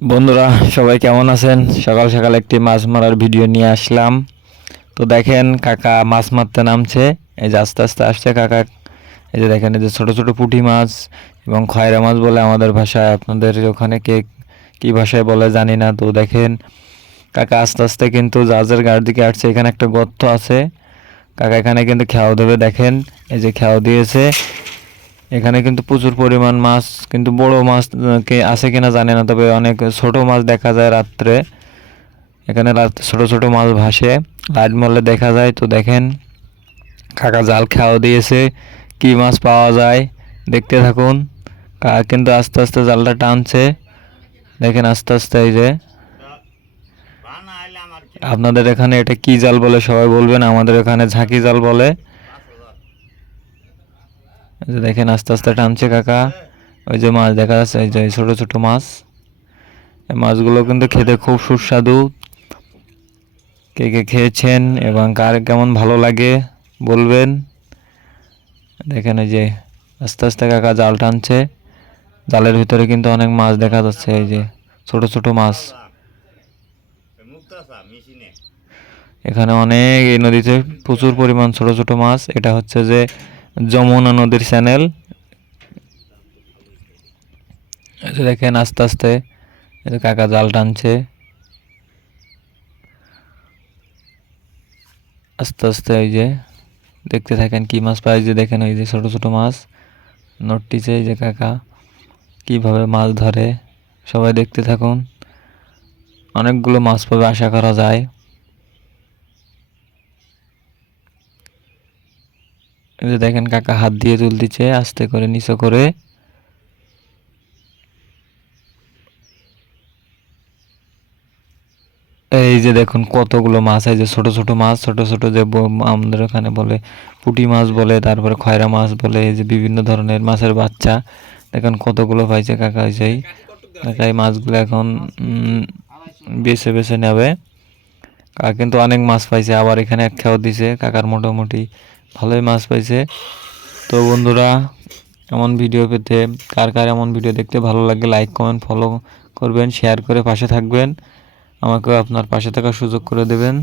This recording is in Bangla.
বন্ধুরা সবাই কেমন আছেন? সকাল সকাল একটি মাছ মারার ভিডিও নিয়ে আসলাম। তো দেখেন কাকা মাছ মারতে নামছে। এই যে আস্তে আস্তে আসছে কাকা। এই যে দেখেন, এই যে ছোট ছোট পুঁটি মাছ এবং খয়রা মাছ বলে আমাদের ভাষায়, আপনাদের ওখানে কে কী ভাষায় বলে জানি না। তো দেখেন কাকা আস্তে আস্তে কিন্তু জাহাজের গাড়ির দিকে আসছে। এখানে একটা গর্ত আছে, কাকা এখানে কিন্তু খেয়াও দেবে। দেখেন এই যে খেয়াও দিয়েছে। এখানে কিন্তু প্রচুর পরিমাণ মাছ, কিন্তু বড় মাছ কে আছে কিনা জানি না, তবে অনেক ছোট মাছ দেখা যায় রাত্রে। এখানে রাত্রে ছোট ছোট মাছ ভাসে, লাইট মারলে দেখা যায়। তো দেখেন কাকা জাল খাওয়া দিয়েছে, কি মাছ পাওয়া যায় দেখতে থাকুন। কাকা কিন্তু আস্তে আস্তে জালটা টানছে। দেখেন আস্তে আস্তে। এই যে আপনাদের এখানে এটা কি জাল বলে সবাই বলবেন, আমাদের এখানে ঝাঁকি জাল বলে। এই যে দেখেন আস্তে আস্তে টানছে কাকা। ওই যে মাছ দেখা যাচ্ছে, এই যে ছোট ছোট মাছ। এই মাছগুলো কিন্তু খেতে খুব সুস্বাদু। কে কে খেয়েছেন এবং কার কেমন ভালো লাগে বলবেন। দেখেন এই যে আস্তে আস্তে কাকা জাল টানছে। জালের ভিতরে কিন্তু অনেক মাছ দেখা যাচ্ছে, এই যে ছোট ছোট মাছ। এখানে অনেক, এই নদীতে প্রচুর পরিমাণ ছোট ছোট মাছ। এটা হচ্ছে যে যমুনা নদীর চ্যানেল। দেখেন আস্তে আস্তে কাকা জাল টানছে। আস্তে আস্তে ওই যে দেখতে থাকেন কি মাছ পাই। যে দেখেন ওই যে ছোট ছোট মাছ নটটিছে। এই যে কাকা কিভাবে মাছ ধরে, সবাই দেখতে থাকুন। অনেকগুলো মাছ পাবে আশা করা যায়। এই যে দেখেন কাকা হাত দিয়ে তুলতেছে আস্তে করে নিচে করে। এই যে দেখুন কতগুলো মাছ। এই যে ছোট ছোট মাছ, ছোট ছোট যে আমাদের ওখানে বলে পুঁটি মাছ বলে, তারপরে খয়রা মাছ বলে। এই যে বিভিন্ন ধরনের মাছের বাচ্চা দেখেন কতগুলো পাইছে কাকা। সেই কাকা এই মাছগুলো এখন বেছে বেছে নেবে। কাকা কিন্তু অনেক মাছ পাইছে, আবার এখানে এক খেয়াও দিছে। কাকার মোটামুটি ভালোই মাছ পাইছে। তো বন্ধুরা, এমন ভিডিও পেতে, কার কার এমন ভিডিও দেখতে ভালো লাগে, লাইক কমেন্ট ফলো করবেন, শেয়ার করে পাশে থাকবেন। আমাকেও আপনার পাশে থাকার সুযোগ করে দেবেন।